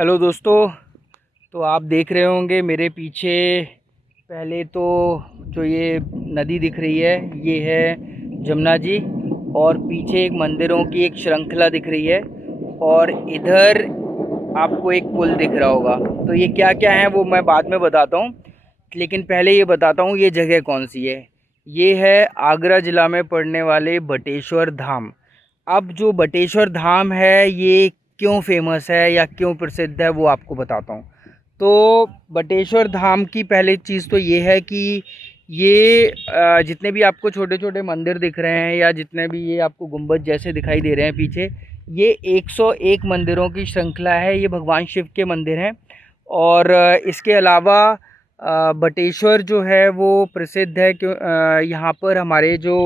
Hello दोस्तों। तो आप देख रहे होंगे मेरे पीछे पहले तो जो ये नदी दिख रही है ये है जमुना जी। और पीछे एक मंदिरों की एक श्रृंखला दिख रही है। और इधर आपको एक पुल दिख रहा होगा। तो ये क्या क्या है वो मैं बाद में बताता हूँ, लेकिन पहले ये बताता हूँ ये जगह कौन सी है। ये है आगरा ज़िला में पड़ने वाले बटेश्वर धाम। अब जो बटेश्वर धाम है ये क्यों फेमस है या क्यों प्रसिद्ध है वो आपको बताता हूँ। तो बटेश्वर धाम की पहली चीज़ तो ये है कि ये जितने भी आपको छोटे छोटे मंदिर दिख रहे हैं या जितने भी ये आपको गुंबद जैसे दिखाई दे रहे हैं पीछे, ये 101 मंदिरों की श्रृंखला है। ये भगवान शिव के मंदिर हैं। और इसके अलावा बटेश्वर जो है वो प्रसिद्ध है क्यों यहाँ पर हमारे जो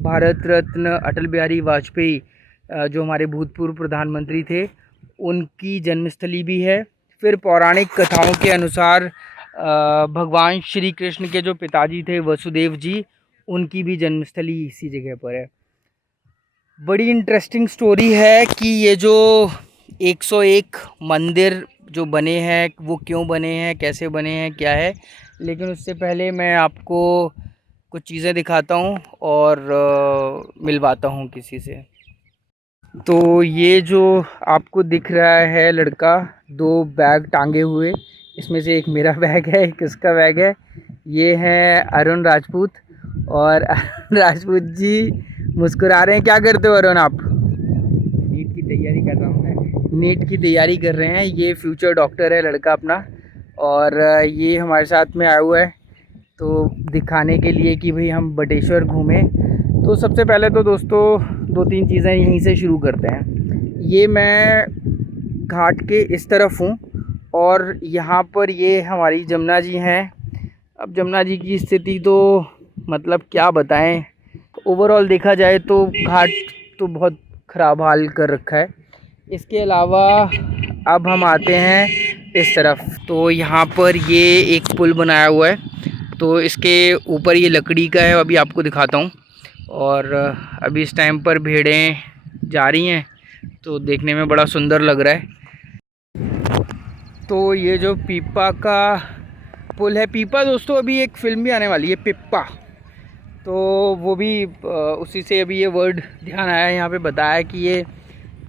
भारत रत्न अटल बिहारी वाजपेयी जो हमारे भूतपूर्व प्रधानमंत्री थे उनकी जन्मस्थली भी है। फिर पौराणिक कथाओं के अनुसार भगवान श्री कृष्ण के जो पिताजी थे वसुदेव जी, उनकी भी जन्मस्थली इसी जगह पर है। बड़ी इंटरेस्टिंग स्टोरी है कि ये जो 101 मंदिर जो बने हैं वो क्यों बने हैं, कैसे बने हैं, क्या है। लेकिन उससे पहले मैं आपको कुछ चीज़ें दिखाता हूँ और मिलवाता हूँ किसी से। तो ये जो आपको दिख रहा है लड़का, दो बैग टांगे हुए, इसमें से एक मेरा बैग है एक इसका बैग है। ये है अरुण राजपूत। और अरुण राजपूत जी मुस्कुरा रहे हैं। क्या करते हो अरुण आप? नीट की तैयारी कर रहा हूँ मैं। नीट की तैयारी कर रहे हैं। ये फ्यूचर डॉक्टर है लड़का अपना। और ये हमारे साथ में आया हुआ है तो दिखाने के लिए कि भाई हम बटेश्वर घूमें। तो सबसे पहले तो दोस्तों दो तीन चीज़ें यहीं से शुरू करते हैं। ये मैं घाट के इस तरफ हूँ और यहाँ पर ये हमारी जमुना जी हैं। अब जमुना जी की स्थिति तो मतलब क्या बताएं। ओवरऑल देखा जाए तो घाट तो बहुत ख़राब हाल कर रखा है। इसके अलावा अब हम आते हैं इस तरफ। तो यहाँ पर ये एक पुल बनाया हुआ है। तो इसके ऊपर ये लकड़ी का है, अभी आपको दिखाता हूँ। और अभी इस टाइम पर भेड़ें जा रही हैं तो देखने में बड़ा सुंदर लग रहा है। तो ये जो पीपा का पुल है, पीपा दोस्तों अभी एक फ़िल्म भी आने वाली है पिप्पा, तो वो भी उसी से अभी ये वर्ड ध्यान आया। यहाँ पे बताया कि ये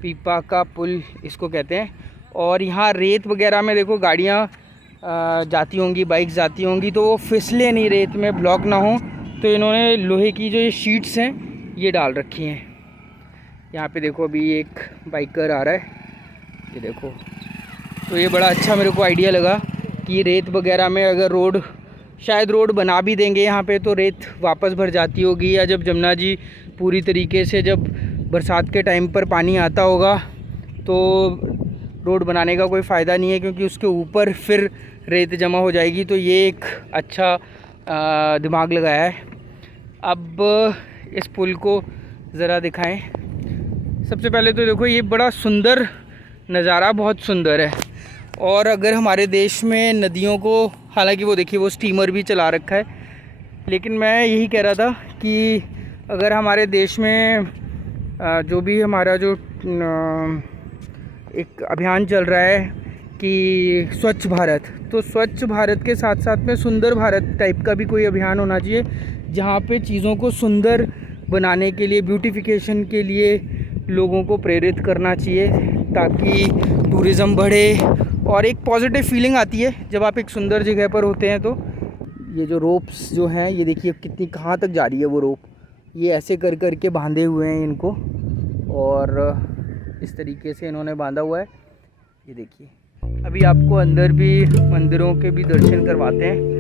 पीपा का पुल इसको कहते हैं। और यहाँ रेत वगैरह में देखो गाड़ियाँ जाती होंगी, बाइक्स जाती होंगी, तो वो फिसले नहीं, रेत में ब्लॉक ना हो, तो इन्होंने लोहे की जो ये शीट्स हैं ये डाल रखी हैं। यहाँ पे देखो अभी एक बाइकर आ रहा है, ये देखो। तो ये बड़ा अच्छा मेरे को आइडिया लगा कि रेत वगैरह में अगर रोड, शायद रोड बना भी देंगे यहाँ पे तो रेत वापस भर जाती होगी, या जब जमुना जी पूरी तरीके से जब बरसात के टाइम पर पानी आता होगा तो रोड बनाने का कोई फ़ायदा नहीं है, क्योंकि उसके ऊपर फिर रेत जमा हो जाएगी। तो ये एक अच्छा दिमाग लगाया है। अब इस पुल को ज़रा दिखाएं। सबसे पहले तो देखो ये बड़ा सुंदर नज़ारा, बहुत सुंदर है। और अगर हमारे देश में नदियों को, हालांकि वो देखिए वो स्टीमर भी चला रखा है, लेकिन मैं यही कह रहा था कि अगर हमारे देश में जो भी हमारा जो एक अभियान चल रहा है कि स्वच्छ भारत, तो स्वच्छ भारत के साथ साथ में सुंदर भारत टाइप का भी कोई अभियान होना चाहिए, जहाँ पे चीज़ों को सुंदर बनाने के लिए, ब्यूटिफिकेशन के लिए लोगों को प्रेरित करना चाहिए, ताकि टूरिज़्म बढ़े और एक पॉजिटिव फीलिंग आती है जब आप एक सुंदर जगह पर होते हैं। तो ये जो रोप्स जो हैं ये देखिए कितनी कहाँ तक जा रही है वो रोप, ये ऐसे कर कर के बांधे हुए हैं इनको, और इस तरीके से इन्होंने बांधा हुआ है। ये देखिए अभी आपको अंदर भी मंदिरों के भी दर्शन करवाते हैं।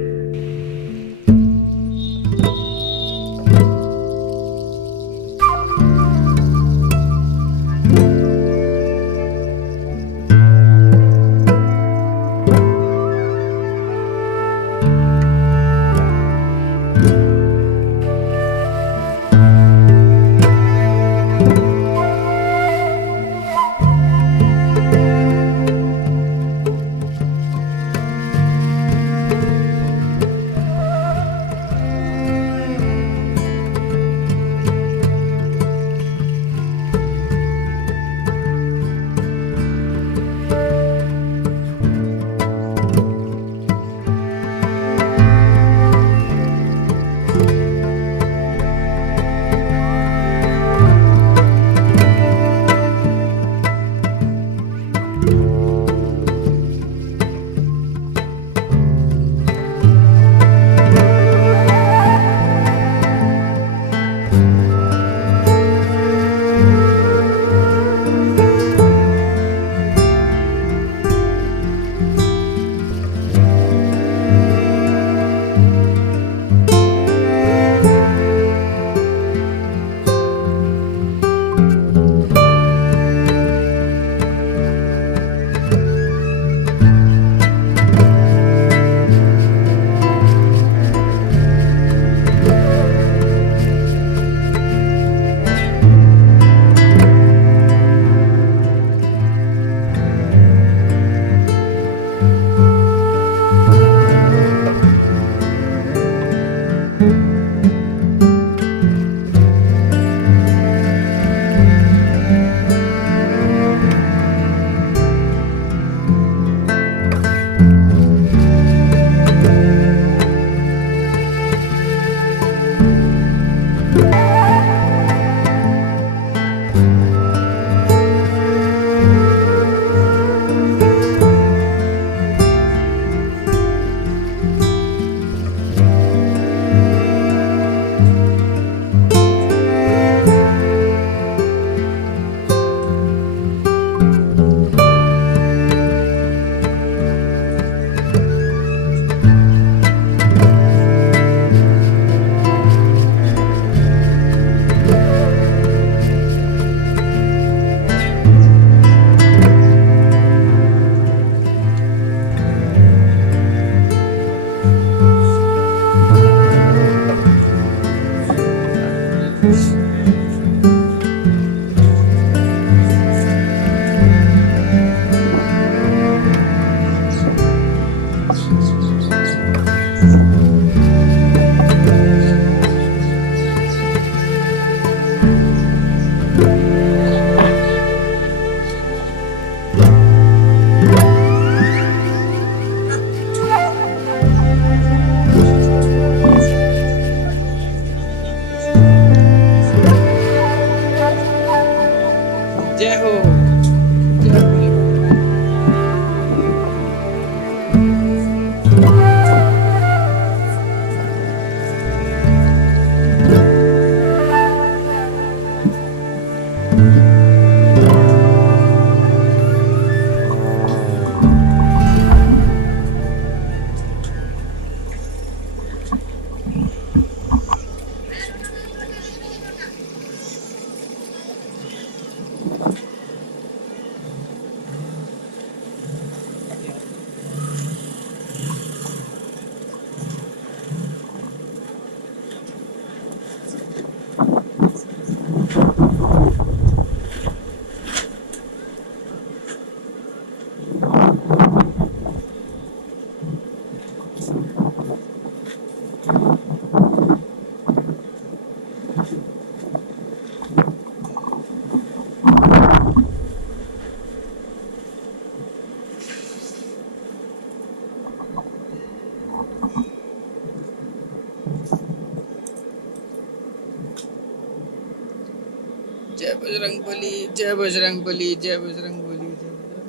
बजरंगबली, जय बजरंगबली, जय बजरंगबली, जय बजरंग।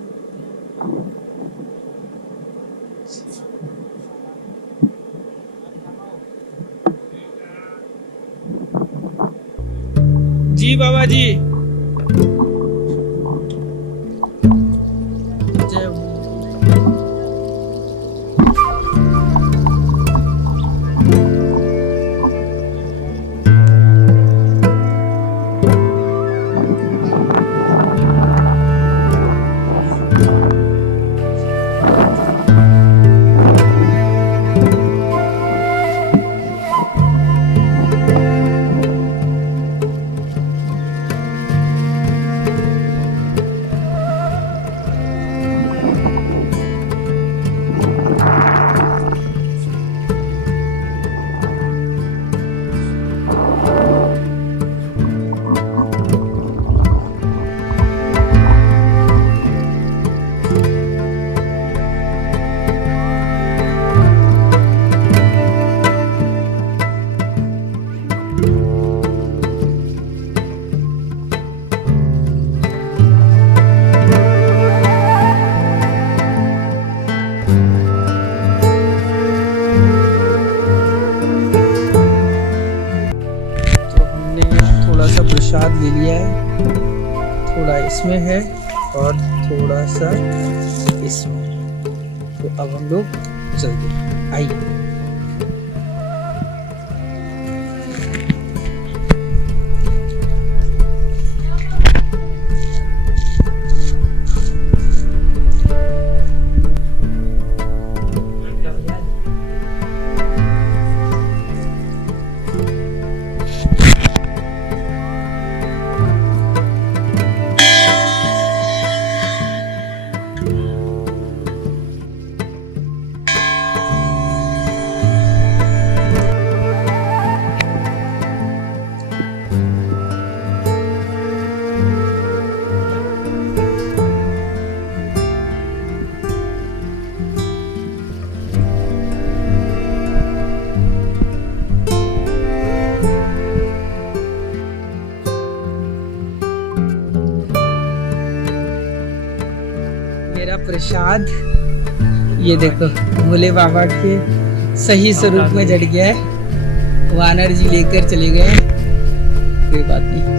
जी बाबा जी, जय। थोड़ा सा प्रसाद ले लिया है, थोड़ा इसमें है और थोड़ा सा इसमें। तो अब हम लोग चलते हैं, आइए। मेरा प्रसाद ये देखो भोले बाबा के सही स्वरूप में जड़ गया है। वानर जी लेकर चले गए, कोई बात नहीं।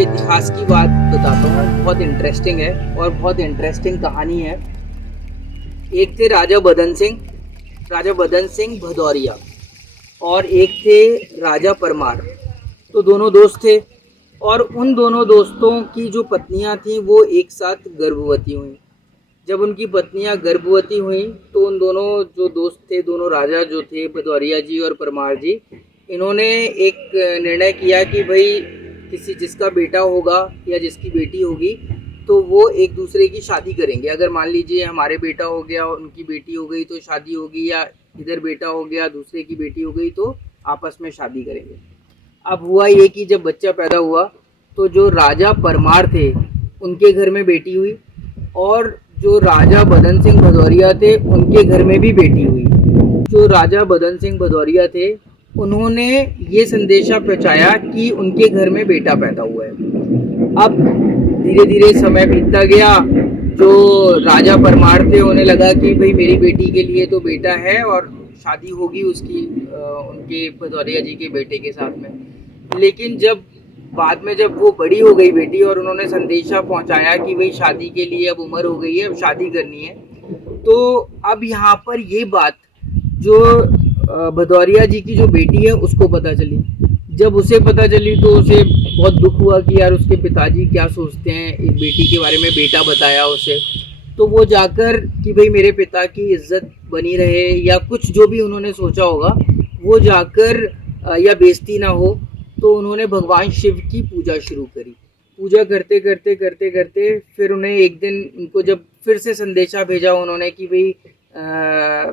इतिहास की बात बताता हूँ, बहुत इंटरेस्टिंग है और बहुत इंटरेस्टिंग कहानी है। एक थे राजा बदन सिंह भदौरिया और एक थे राजा परमार। तो दोनों दोस्त थे और उन दोनों दोस्तों की जो पत्नियां थीं वो एक साथ गर्भवती हुईं। जब उनकी पत्नियां गर्भवती हुईं तो उन दोनों जो दोस्त थे, दोनों राजा जो थे भदौरिया जी और परमार जी, इन्होंने एक निर्णय किया कि भाई किसी जिसका बेटा होगा या जिसकी बेटी होगी तो वो एक दूसरे की शादी करेंगे। अगर मान लीजिए हमारे बेटा हो गया और उनकी बेटी हो गई तो शादी होगी, या इधर बेटा हो गया दूसरे की बेटी हो गई तो आपस में शादी करेंगे। अब हुआ ये कि जब बच्चा पैदा हुआ तो जो राजा परमार थे उनके घर में बेटी हुई और जो राजा बदन सिंह भदौरिया थे उनके घर में भी बेटी हुई। जो राजा बदन सिंह भदौरिया थे उन्होंने ये संदेशा पहुंचाया कि उनके घर में बेटा पैदा हुआ है। अब धीरे धीरे समय बीतता गया। जो राजा परमार थे उन्हें लगा कि भाई मेरी बेटी के लिए तो बेटा है और शादी होगी उसकी उनके भदौरिया जी के बेटे के साथ में। लेकिन जब बाद में जब वो बड़ी हो गई बेटी और उन्होंने संदेशा पहुंचाया कि भाई शादी के लिए अब उम्र हो गई है, अब शादी करनी है, तो अब यहाँ पर ये बात जो भदौरिया जी की जो बेटी है उसको पता चली। जब उसे पता चली तो उसे बहुत दुख हुआ कि यार उसके पिताजी क्या सोचते हैं एक बेटी के बारे में, बेटा बताया उसे। तो वो जाकर कि भाई मेरे पिता की इज्जत बनी रहे या कुछ जो भी उन्होंने सोचा होगा, वो जाकर या बेइज्जती ना हो, तो उन्होंने भगवान शिव की पूजा शुरू करी। पूजा करते करते करते करते फिर उन्हें एक दिन उनको जब फिर से संदेशा भेजा उन्होंने कि भाई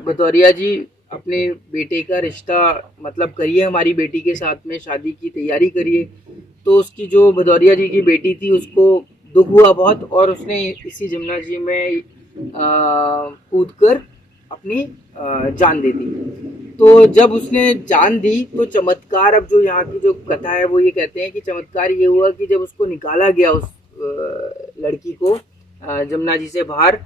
भदौरिया जी अपने बेटे का रिश्ता मतलब करिए, हमारी बेटी के साथ में शादी की तैयारी करिए। तो उसकी जो भदौरिया जी की बेटी थी उसको दुख हुआ बहुत और उसने इसी जमुना जी में कूद कर अपनी जान दे दी। तो जब उसने जान दी तो चमत्कार, अब जो यहाँ की जो कथा है वो ये कहते हैं कि चमत्कार ये हुआ कि जब उसको निकाला गया उस लड़की को जमुना जी से बाहर,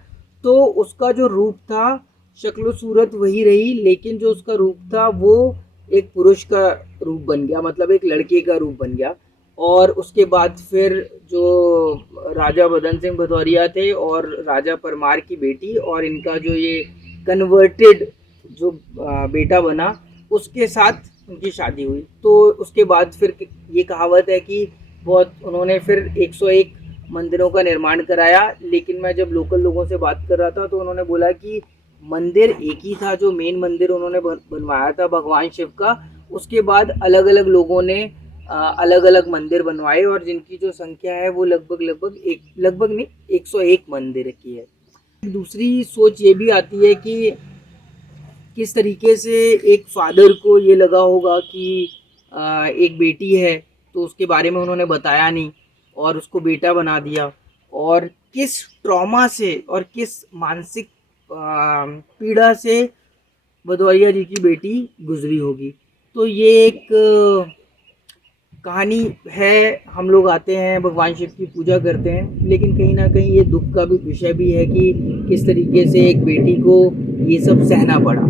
तो उसका जो रूप था, शक्ल सूरत वही रही, लेकिन जो उसका रूप था वो एक पुरुष का रूप बन गया, मतलब एक लड़के का रूप बन गया। और उसके बाद फिर जो राजा बदन सिंह भदौरिया थे और राजा परमार की बेटी और इनका जो ये कन्वर्टेड जो बेटा बना, उसके साथ उनकी शादी हुई। तो उसके बाद फिर ये कहावत है कि बहुत उन्होंने फिर 101 मंदिरों का निर्माण कराया। लेकिन मैं जब लोकल लोगों से बात कर रहा था तो उन्होंने बोला कि मंदिर एक ही था, जो मेन मंदिर उन्होंने बनवाया था भगवान शिव का। उसके बाद अलग अलग लोगों ने अलग अलग मंदिर बनवाए और जिनकी जो संख्या है वो लगभग नहीं 101 मंदिर की है। दूसरी सोच ये भी आती है कि किस तरीके से एक फादर को ये लगा होगा कि एक बेटी है तो उसके बारे में उन्होंने बताया नहीं और उसको बेटा बना दिया, और किस ट्रॉमा से और किस मानसिक पीड़ा से भदौरिया जी की बेटी गुजरी होगी। तो ये एक कहानी है। हम लोग आते हैं भगवान शिव की पूजा करते हैं, लेकिन कहीं ना कहीं ये दुख का भी विषय भी है कि किस तरीके से एक बेटी को ये सब सहना पड़ा।